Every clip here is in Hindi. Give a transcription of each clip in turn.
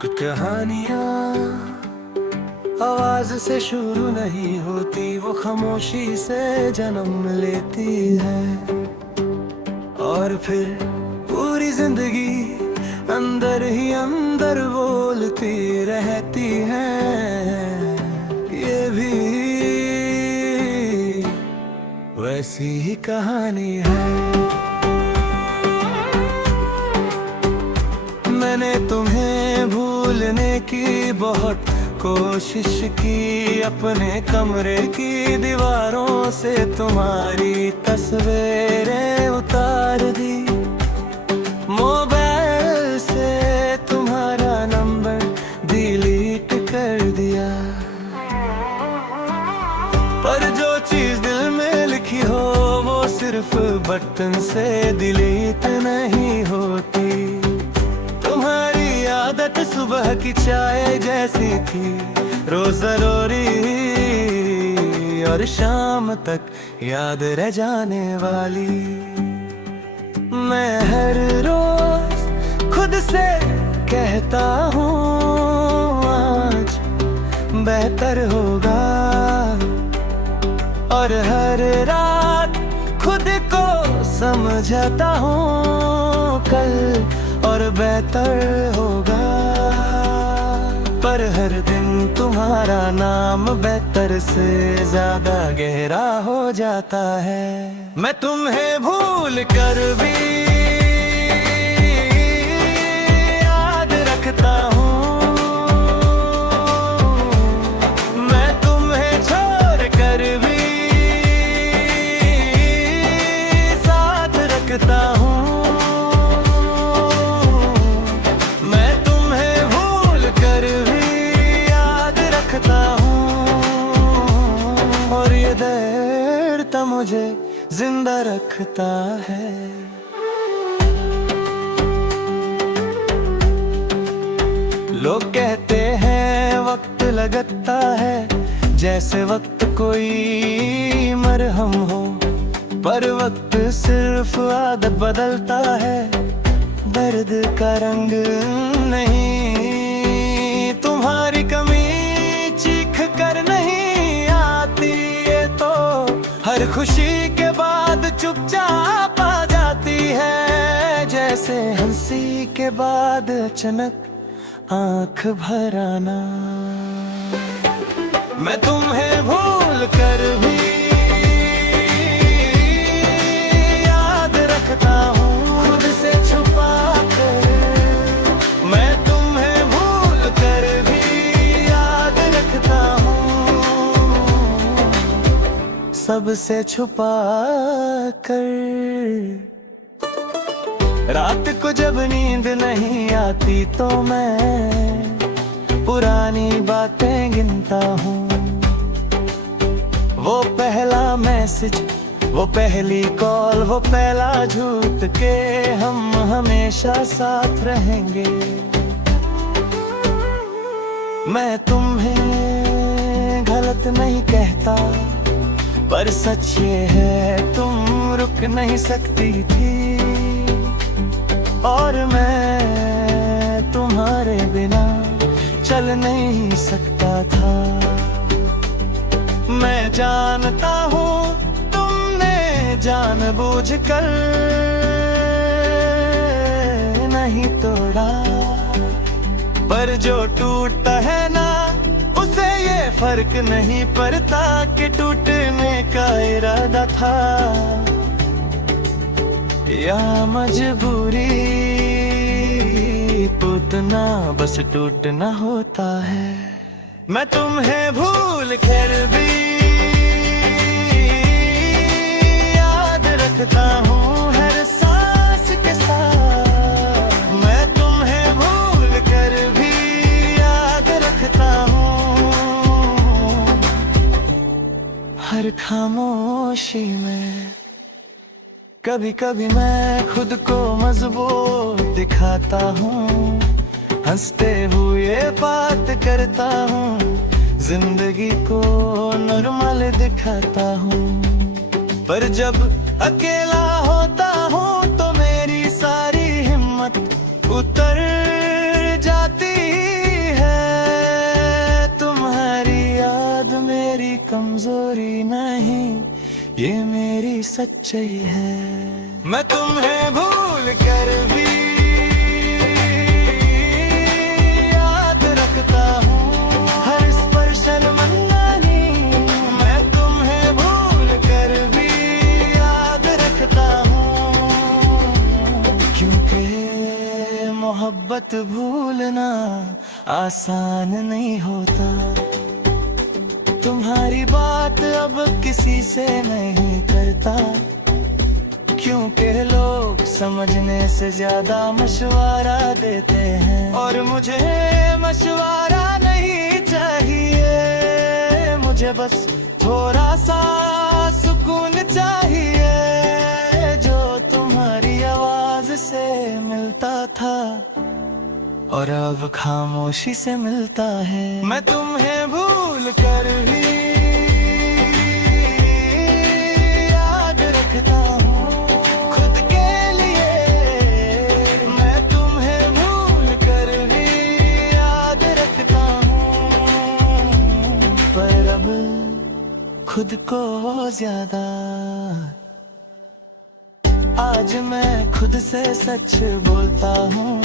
कुछ कहानियाँ आवाज से शुरू नहीं होती, वो खामोशी से जन्म लेती है और फिर पूरी जिंदगी अंदर ही अंदर बोलती रहती है। ये भी वैसी ही कहानी है। मैंने तुम्हें भूलने की बहुत कोशिश की, अपने कमरे की दीवारों से तुम्हारी तस्वीरें उतार दी, मोबाइल से तुम्हारा नंबर डिलीट कर दिया। पर जो चीज दिल में लिखी हो वो सिर्फ बटन से डिलीट नहीं होती। तुम्हारी आदत सुबह की चाय जैसी थी, रोज जरूरी और शाम तक याद रह जाने वाली। मैं हर रोज खुद से कहता हूँ आज बेहतर होगा, और हर रात खुद को समझाता हूँ कल और बेहतर होगा। पर हर दिन तुम्हारा नाम बेहतर से ज्यादा गहरा हो जाता है। मैं तुम्हें भूल कर भी याद रखता हूँ, मैं तुम्हें छोड़ कर भी साथ रखता हूँ। और ये दर्द मुझे जिंदा रखता है। लोग कहते हैं वक्त लगता है, जैसे वक्त कोई मरहम हो, पर वक्त सिर्फ आदत बदलता है, दर्द का रंग नहीं। तुम्हारी कमी चीख कर नहीं आती, ये तो हर खुशी के बाद चुपचाप आ जाती है, जैसे हंसी के बाद अचानक आंख भर आना। मैं तुम्हें भूल कर भी याद रखता हूँ खुद से छुपा कर। मैं तुम्हें भूल कर भी याद रखता हूँ सबसे छुपा कर। रात को जब नींद नहीं आती तो मैं पुरानी बातें गिनता हूँ, वो पहला मैसेज, वो पहली कॉल, वो पहला झूठ के हम हमेशा साथ रहेंगे। मैं तुम्हें गलत नहीं कहता, पर सच ये है तुम रुक नहीं सकती थी, और मैं तुम्हारे बिना चल नहीं सकता था। मैं जानता हूँ तुमने जानबूझकर नहीं तोड़ा, पर जो टूटा है ना उसे ये फर्क नहीं पड़ता कि टूटने का इरादा था या मजबूरी। टूटना बस टूटना होता है। मैं तुम्हें भूल कर भी याद रखता हूँ हर सांस के साथ। मैं तुम्हें भूल कर भी याद रखता हूँ हर खामोशी में। कभी कभी मैं खुद को मजबूत दिखाता हूँ, हंसते हुए बात करता हूँ, जिंदगी को नॉर्मल दिखाता हूँ। पर जब अकेला होता हूँ तो मेरी सारी हिम्मत उतर जाती है। तुम्हारी याद मेरी कमजोरी नहीं, ये मेरी सच्चाई है। मैं तुम्हें भूल कर भी याद रखता हूँ, हर स्पर्श शर्मिंदा नहीं। मैं तुम्हें भूल कर भी याद रखता हूँ, क्योंकि मोहब्बत भूलना आसान नहीं होता। तुम्हारी बात अब किसी से नहीं करता, क्योंकि लोग समझने से ज्यादा मशवरा देते हैं। और मुझे मशवरा नहीं चाहिए, मुझे बस थोड़ा सा सुकून चाहिए, जो तुम्हारी आवाज से मिलता था और अब खामोशी से मिलता है। मैं तुम्हें भूल कर भी याद रखता हूँ खुद के लिए। मैं तुम्हें भूल कर भी याद रखता हूँ, पर अब खुद को ज्यादा। आज मैं खुद से सच बोलता हूँ,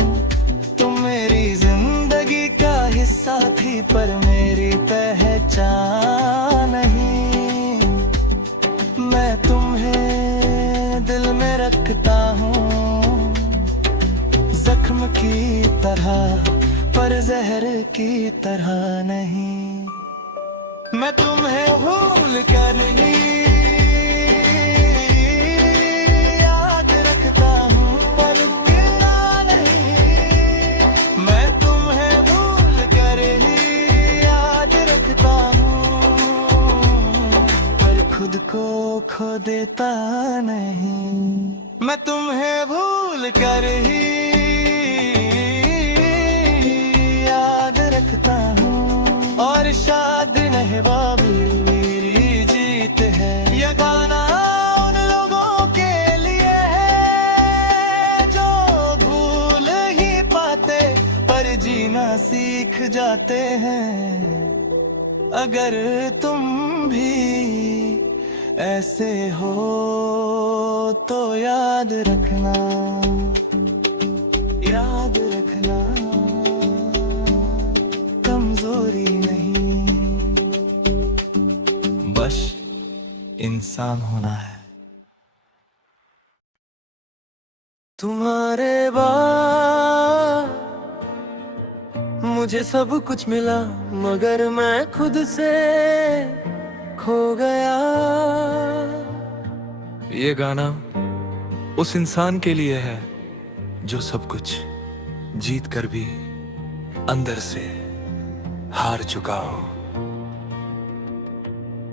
तुम मेरी जिंदगी का हिस्सा थी, पर मेरी पहचान नहीं। मैं तुम्हें दिल में रखता हूँ, जख्म की तरह, पर जहर की तरह नहीं। मैं तुम्हें भूल कर ही याद रखता हूँ, पर गिरना नहीं। मैं तुम्हें भूल कर ही याद रखता हूँ, पर खुद को खो देता नहीं। मैं तुम्हें भूल कर ही याद रखता हूँ, और शायद नहवा भी मेरी जीत है। ये गाना उन लोगों के लिए है जो भूल ही पाते पर जीना सीख जाते हैं। अगर तुम भी ऐसे हो तो याद रखना, याद रखना कमजोरी नहीं, बस इंसान होना है। तुम्हारे बाद मुझे सब कुछ मिला, मगर मैं खुद से खो गया। ये गाना उस इंसान के लिए है जो सब कुछ जीत कर भी अंदर से हार चुका हो।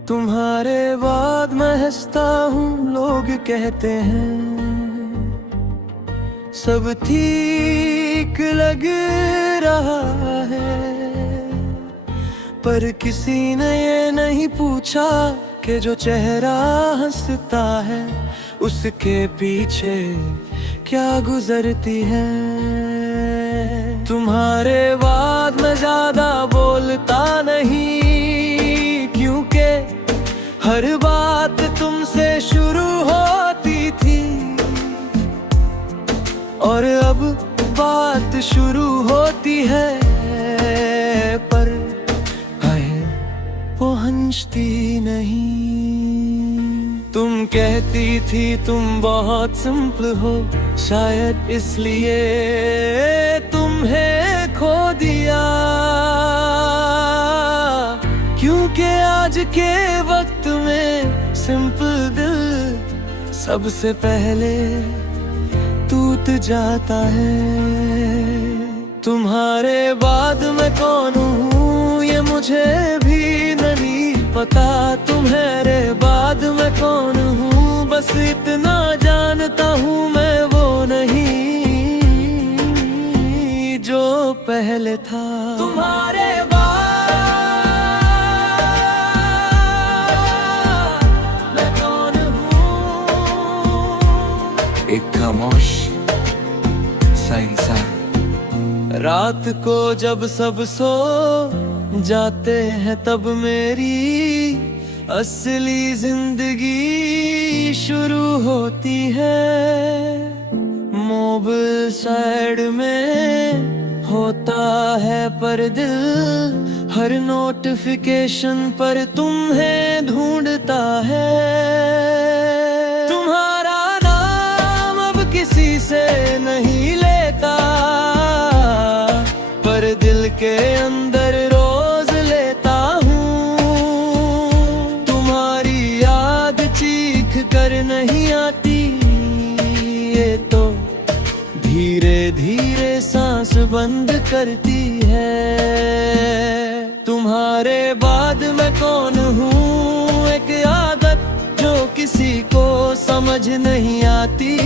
तुम्हारे बाद मैं हंसता हूँ, लोग कहते हैं सब ठीक लग रहा है, पर किसी ने ये नहीं पूछा कि जो चेहरा हंसता है उसके पीछे क्या गुजरती है। तुम्हारे बाद मैं ज्यादा बोलता नहीं, क्योंकि हर बात तुमसे शुरू होती थी, और अब बात शुरू होती है पर पहुंचती नहीं। तुम कहती थी तुम बहुत सिंपल हो, शायद इसलिए तुम्हें खो दिया, क्योंकि आज के वक्त में सिंपल दिल सबसे पहले टूट जाता है। तुम्हारे बाद मैं कौन हूँ ये मुझे भी नहीं पता, तुम्हारे बाद मैं कौन हूँ बस इतना जानता हूँ, मैं वो नहीं जो पहले था। तुम्हारे बाद मैं कौन हूँ, एक खामोश सा इंसान रात को जब सब सो जाते हैं तब मेरी असली जिंदगी शुरू होती है। मोबाइल साइड में होता है पर दिल हर नोटिफिकेशन पर तुम्हें ढूंढता है। तुम्हारा नाम अब किसी से नहीं लेता, पर दिल के अंदर रोज लेता हूँ। तुम्हारी याद चीख कर नहीं आती, ये तो धीरे धीरे सांस बंद करती है। तुम्हारे बाद मैं कौन हूँ, एक आदत जो किसी को समझ नहीं आती।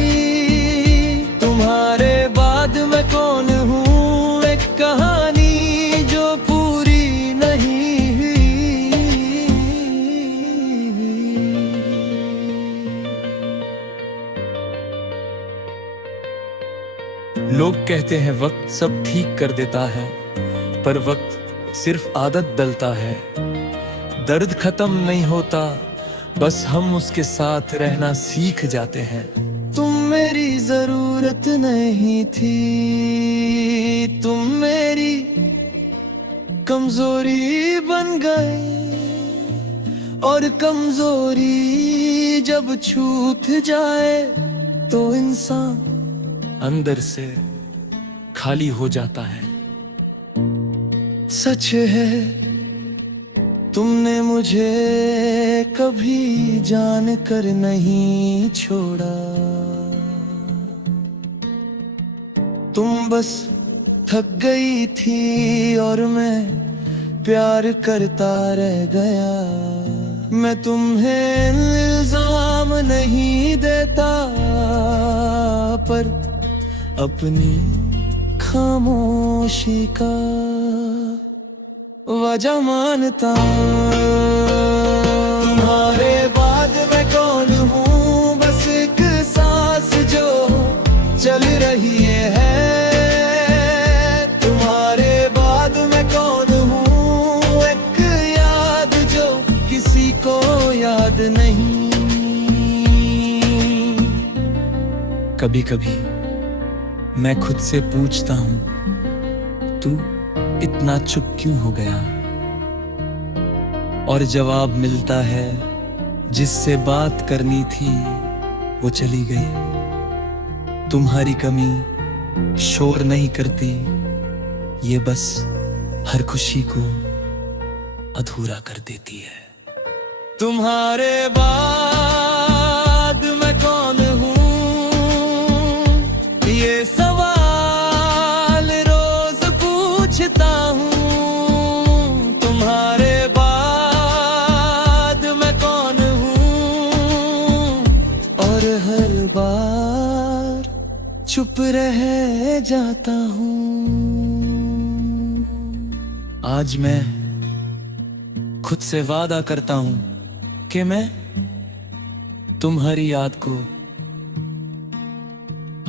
तुम्हारे बाद मैं कौन हूँ, एक कहानी जो पूरी नहीं हुई। लोग कहते हैं वक्त सब ठीक कर देता है, पर वक्त सिर्फ आदत डलता है। दर्द खत्म नहीं होता, बस हम उसके साथ रहना सीख जाते हैं। तुम मेरी जरूरत नहीं थी, तुम मेरी कमजोरी बन गई। और कमजोरी जब छूट जाए तो इंसान अंदर से खाली हो जाता है। सच है तुमने मुझे कभी जान कर नहीं छोड़ा। तुम बस थक गई थी और मैं प्यार करता रह गया। मैं तुम्हें इल्जाम नहीं देता, पर अपनी खामोशी का वजह मानता। तुम्हारे बाद मैं कौन हूँ, बस एक सांस जो चल रही है। तुम्हारे बाद मैं कौन हूँ, एक याद जो किसी को याद नहीं। कभी कभी मैं खुद से पूछता हूँ, तू इतना चुप क्यों हो गया? और जवाब मिलता है, जिससे बात करनी थी वो चली गई। तुम्हारी कमी शोर नहीं करती, ये बस हर खुशी को अधूरा कर देती है। तुम्हारे बाद मैं कौन हूँ, ये सवाल रोज पूछता हूँ। तुम्हारे बाद मैं कौन हूँ, और हर बार चुप रह जाता हूँ। आज मैं खुद से वादा करता हूँ कि मैं तुम्हारी याद को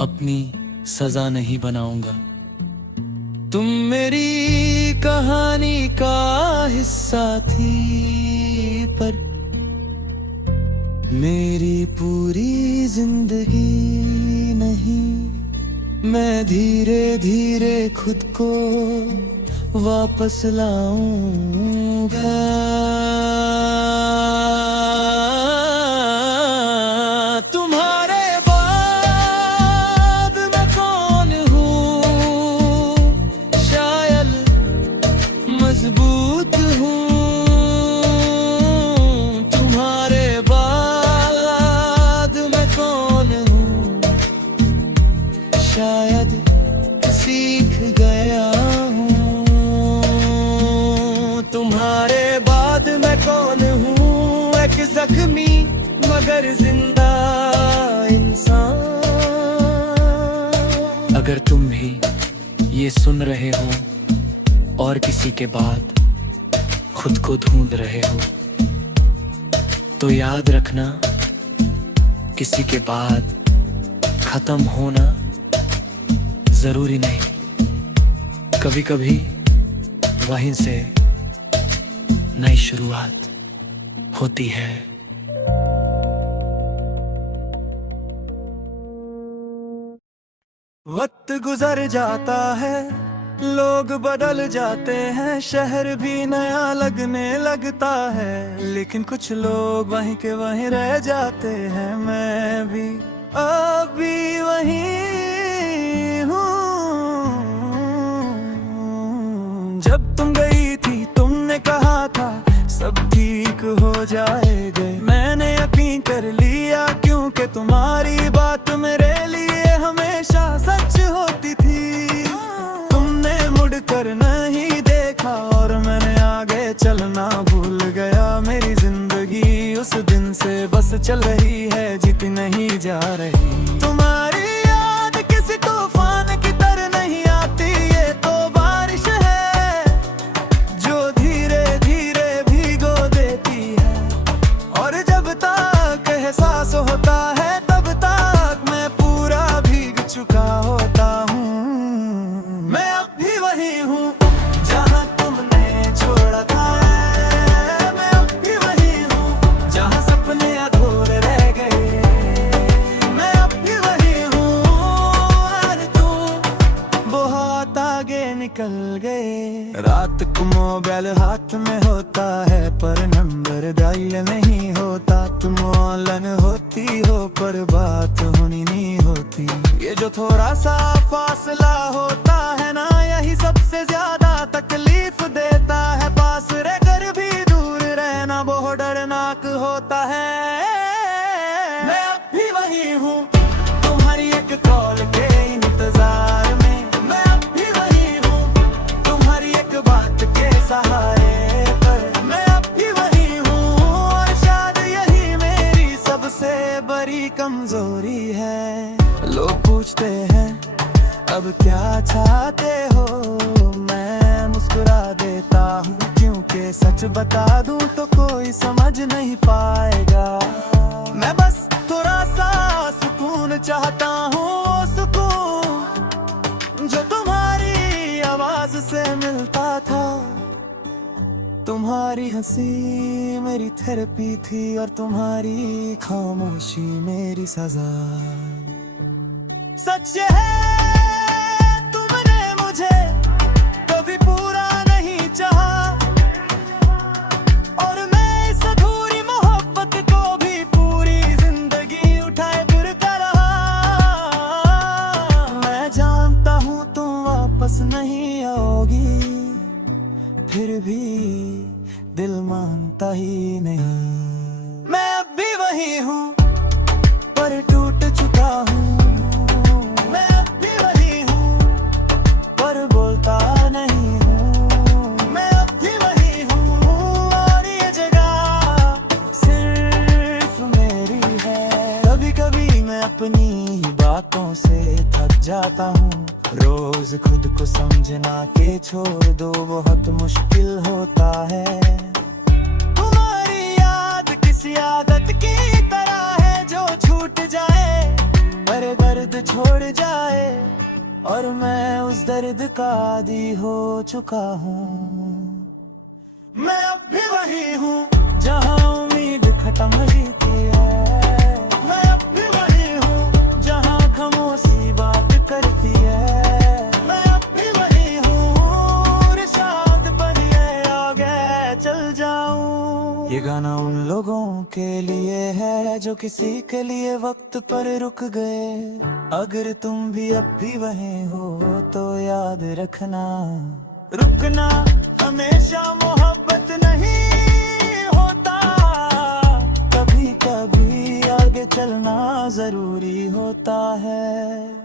अपनी सजा नहीं बनाऊंगा। तुम मेरी कहानी का हिस्सा थी, पर मेरी पूरी जिंदगी नहीं। मैं धीरे धीरे खुद को वापस लाऊंगा। मजबूत हूँ तुम्हारे बाद मैं कौन हूँ, शायद सीख गया हूँ। तुम्हारे बाद मैं कौन हूँ, एक जख्मी मगर जिंदा इंसान। अगर तुम भी ये सुन रहे हो और किसी के बाद खुद को ढूंढ रहे हो, तो याद रखना, किसी के बाद खत्म होना जरूरी नहीं, कभी कभी वहीं से नई शुरुआत होती है। वक्त गुजर जाता है, लोग बदल जाते हैं, शहर भी नया लगने लगता है, लेकिन कुछ लोग वहीं के वहीं रह जाते हैं। मैं भी अभी वहीं हूँ। जब तुम गई थी तुमने कहा था सब ठीक हो जाएगा। मैंने यकीन कर लिया क्योंकि तुम्हारी बात मेरे लिए हमेशा सच होती थी। तुमने मुड़कर नहीं देखा और मैंने आगे चलना भूल गया। मेरी जिंदगी उस दिन से बस चल रही है, जीती नहीं जा रही। तुम्हारी याद किसी तूफान की तरह नहीं आती, ये तो बारिश है जो धीरे धीरे भिगो देती है। और जब तक एहसास होता है तब तक मैं पूरा भीग चुका होता हूँ। मैं अब भी वही हूँ जहाँ तुमने छोड़ा था। मैं अब भी वही हूँ जहाँ सपने अधूरे रह गए। मैं अब भी वही हूँ और तुम बहुत आगे निकल गए। रात को मोबाइल हाथ में होता है पर नंबर डायल नहीं होता। तुम ऑनलाइन होती हो पर बात होनी नहीं होती। ये जो थोड़ा सा फासला होता है ना, यही सबसे ज्यादा तकलीफ देता है। पास रहकर भी दूर रहना बहुत डरनाक होता है। मैं अब भी वही हूँ तुम्हारी एक कॉल के इंतजार में। मैं अब भी वही हूँ तुम्हारी एक बात के सहारे पर। मैं अब भी वही हूँ और शायद यही मेरी सबसे बड़ी कमजोरी है। लोग पूछते हैं अब क्या चाहते हो, मैं मुस्कुरा देता हूँ क्योंकि सच बता दूँ तो कोई समझ नहीं पाएगा। मैं बस थोड़ा सा सुकून चाहता हूँ, सुकून जो तुम्हारी आवाज से मिलता था। तुम्हारी हंसी मेरी थेरेपी थी और तुम्हारी खामोशी मेरी सजा। सच है तुमने मुझे कभी पूरा नहीं चाहा और मैं इस अधूरी मोहब्बत को भी पूरी जिंदगी उठाए फिर कर रहा। मैं जानता हूँ तुम वापस नहीं आओगी, फिर भी दिल मानता ही नहीं। मैं अब भी वही हूँ पर टूट चुका हूँ। मैं अब भी वही हूँ पर बोलता नहीं हूँ। मैं अब भी वही हूँ और ये जगह सिर्फ मेरी है। कभी कभी मैं अपनी ही बातों से थक जाता हूँ। रोज खुद को समझना के छोड़ दो बहुत मुश्किल होता है। तुम्हारी याद किसी आदत की तरह है जो छूट जाए पर दर्द छोड़ जाए और मैं उस दर्द का आदी हो चुका हूँ। मैं अब भी वही हूँ जहाँ उम्मीद खत्म होती है। मैं अब भी वही हूँ जहाँ खामोशी बात करती है। मैं अब भी वही हूँ इरशाद बनिए आगे चल जाऊं। ये गाना उन लोगों के लिए है जो किसी के लिए वक्त पर रुक गए। अगर तुम भी अब भी वहीं हो तो याद रखना, रुकना हमेशा मोहब्बत नहीं होता। कभी कभी आगे चलना जरूरी होता है।